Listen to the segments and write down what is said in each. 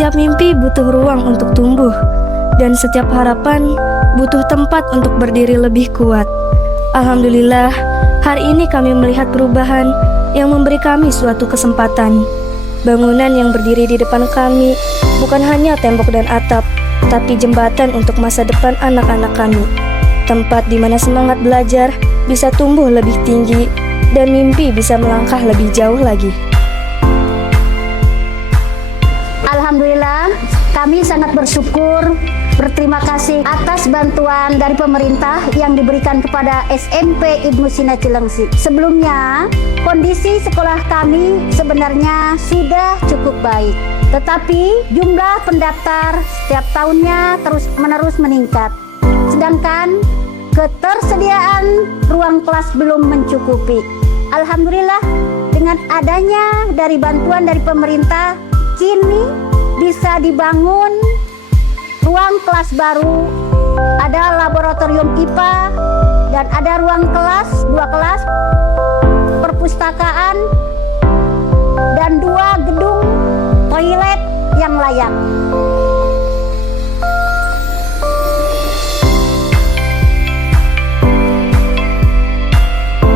Setiap mimpi butuh ruang untuk tumbuh, dan setiap harapan butuh tempat untuk berdiri lebih kuat. Alhamdulillah, hari ini kami melihat perubahan yang memberi kami suatu kesempatan. Bangunan yang berdiri di depan kami bukan hanya tembok dan atap, tapi jembatan untuk masa depan anak-anak kami. Tempat di mana semangat belajar bisa tumbuh lebih tinggi dan mimpi bisa melangkah lebih jauh lagi. Alhamdulillah, kami sangat bersyukur, berterima kasih atas bantuan dari pemerintah yang diberikan kepada SMP Ibnu Sina Cilengsi. Sebelumnya, kondisi sekolah kami sebenarnya sudah cukup baik. Tetapi jumlah pendaftar setiap tahunnya terus-menerus meningkat. Sedangkan ketersediaan ruang kelas belum mencukupi. Alhamdulillah, dengan adanya dari bantuan dari pemerintah, kini bisa dibangun ruang kelas baru, ada laboratorium IPA, dan ada ruang kelas, 2 kelas, perpustakaan, dan 2 gedung toilet yang layak.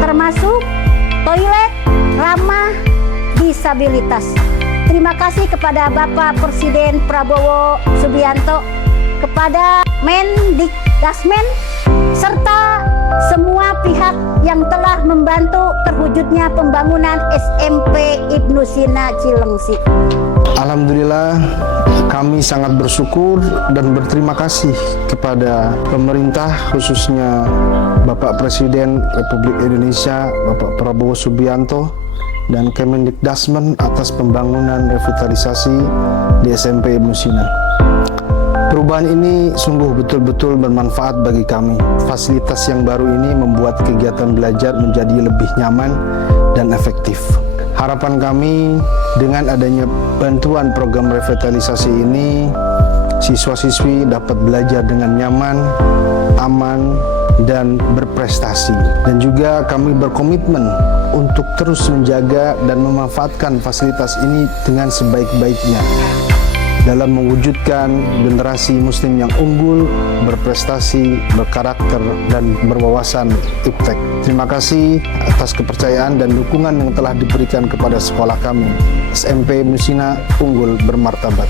Termasuk toilet ramah disabilitas. Terima kasih kepada Bapak Presiden Prabowo Subianto, kepada Mendikdasmen, serta semua pihak yang telah membantu terwujudnya pembangunan SMP Ibnu Sina Cilengsi. Alhamdulillah, kami sangat bersyukur dan berterima kasih kepada pemerintah, khususnya Bapak Presiden Republik Indonesia, Bapak Prabowo Subianto, dan Kemendikdasmen atas pembangunan revitalisasi di SMP Ibnu Sina. Perubahan ini sungguh betul-betul bermanfaat bagi kami. Fasilitas yang baru ini membuat kegiatan belajar menjadi lebih nyaman dan efektif. Harapan kami dengan adanya bantuan program revitalisasi ini, siswa-siswi dapat belajar dengan nyaman, aman, dan berprestasi. Dan juga kami berkomitmen untuk terus menjaga dan memanfaatkan fasilitas ini dengan sebaik-baiknya dalam mewujudkan generasi muslim yang unggul, berprestasi, berkarakter, dan berwawasan iptek. Terima kasih atas kepercayaan dan dukungan yang telah diberikan kepada sekolah kami. SMP Ibnu Sina unggul bermartabat.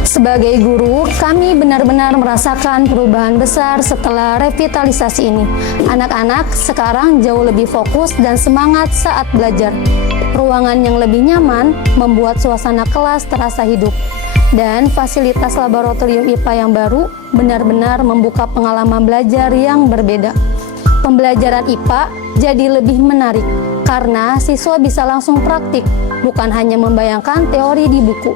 Sebagai guru, kami benar-benar merasakan perubahan besar setelah revitalisasi ini. Anak-anak sekarang jauh lebih fokus dan semangat saat belajar. Ruangan yang lebih nyaman membuat suasana kelas terasa hidup. Dan fasilitas laboratorium IPA yang baru benar-benar membuka pengalaman belajar yang berbeda. Pembelajaran IPA jadi lebih menarik karena siswa bisa langsung praktik, bukan hanya membayangkan teori di buku.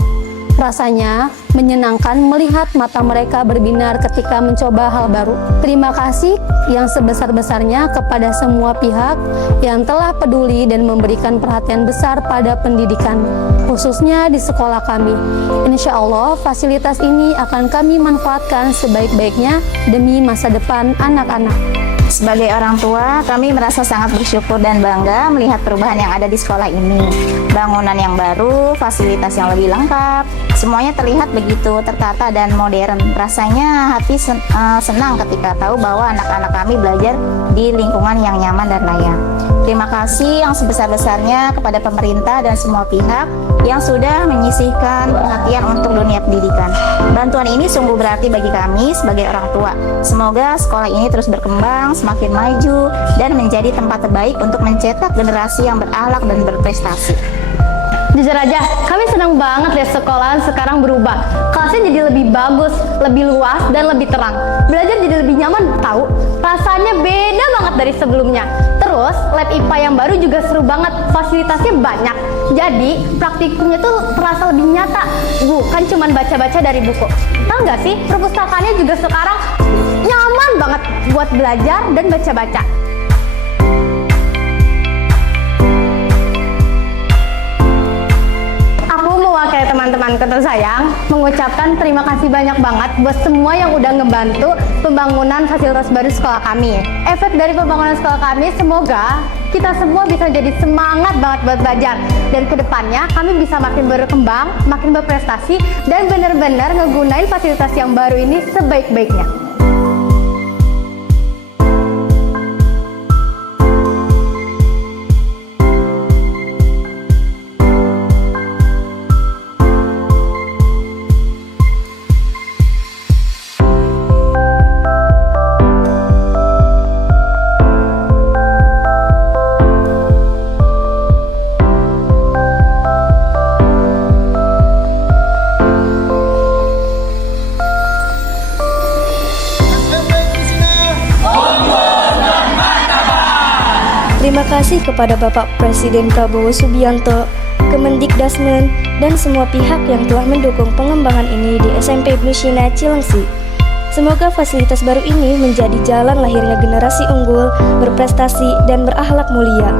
Rasanya menyenangkan melihat mata mereka berbinar ketika mencoba hal baru. Terima kasih yang sebesar-besarnya kepada semua pihak yang telah peduli dan memberikan perhatian besar pada pendidikan, khususnya di sekolah kami. Insya Allah fasilitas ini akan kami manfaatkan sebaik-baiknya demi masa depan anak-anak. Sebagai orang tua, kami merasa sangat bersyukur dan bangga melihat perubahan yang ada di sekolah ini. Bangunan yang baru, fasilitas yang lebih lengkap, semuanya terlihat begitu tertata dan modern. Rasanya hati senang ketika tahu bahwa anak-anak kami belajar di lingkungan yang nyaman dan layak. Terima kasih yang sebesar-besarnya kepada pemerintah dan semua pihak yang sudah menyisihkan perhatian untuk dunia pendidikan. Bantuan ini sungguh berarti bagi kami sebagai orang tua. Semoga sekolah ini terus berkembang, semakin maju, dan menjadi tempat terbaik untuk mencetak generasi yang berakhlak dan berprestasi. Jujur aja, kami senang banget lihat sekolahan sekarang berubah. Kelasnya jadi lebih bagus, lebih luas, dan lebih terang. Belajar jadi lebih nyaman, tahu? Rasanya beda banget dari sebelumnya. Terus, lab IPA yang baru juga seru banget, fasilitasnya banyak. Jadi, praktikumnya tuh terasa lebih nyata, bukan cuma baca-baca dari buku. Tahu nggak sih, perpustakaannya juga sekarang nyaman banget buat belajar dan baca-baca. Mewakili teman-temanku tersayang, mengucapkan terima kasih banyak banget buat semua yang udah ngebantu pembangunan fasilitas baru sekolah kami. Efek dari pembangunan sekolah kami semoga kita semua bisa jadi semangat banget buat belajar. Dan kedepannya kami bisa makin berkembang, makin berprestasi, dan benar-benar ngegunain fasilitas yang baru ini sebaik-baiknya. Terima kasih kepada Bapak Presiden Prabowo Subianto, Kemendikdasmen, dan semua pihak yang telah mendukung pengembangan ini di SMP Ibnu Sina Cilengsi. Semoga fasilitas baru ini menjadi jalan lahirnya generasi unggul, berprestasi, dan berakhlak mulia.